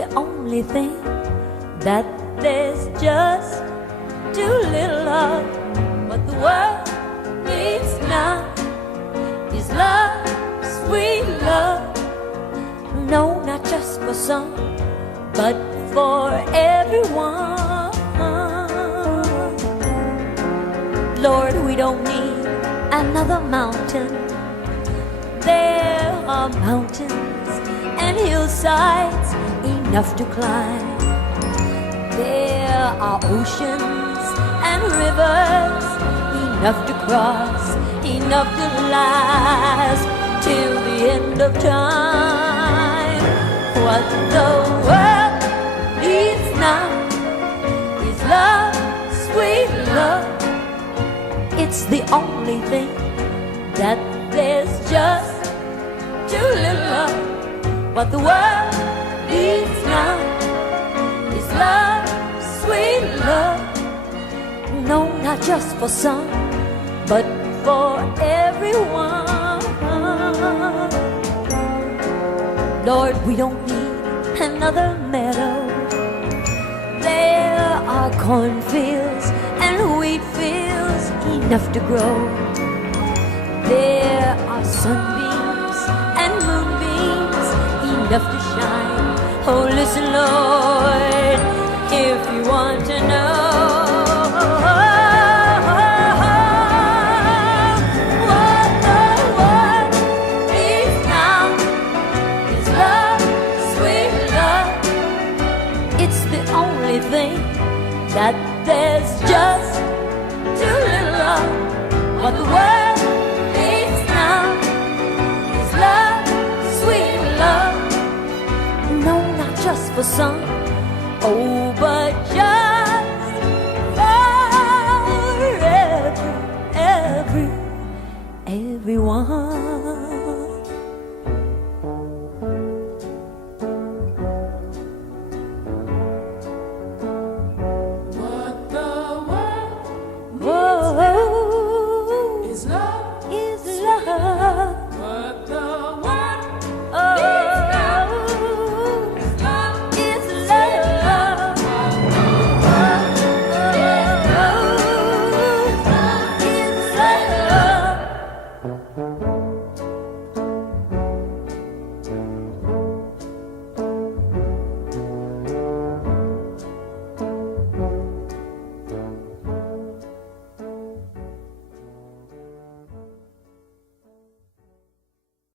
the only thing that there's just too little of. What the world needs now is love, sweet love. No, not just for some, but for everyone. Lord, we don't need another mountain. There are mountains and hillsides enough to climb. There are oceans and rivers enough to cross, enough to last till the end of time. What the world needs now is love, sweet love. It's the only thing that there's just too little of. What the world needs now is love, sweet love. No, not just for some, but for everyone. Lord, we don't need another meadow. There are cornfields and wheat fields enough to grow. There are sunbeams and moonbeams enough to shine. Oh, listen, Lord, if you want to know what the world needs now is love, sweet love. It's the only thing that there's just too little of. What the world needs now is love, sweet love. No, not just for some, oh, but just for everyone.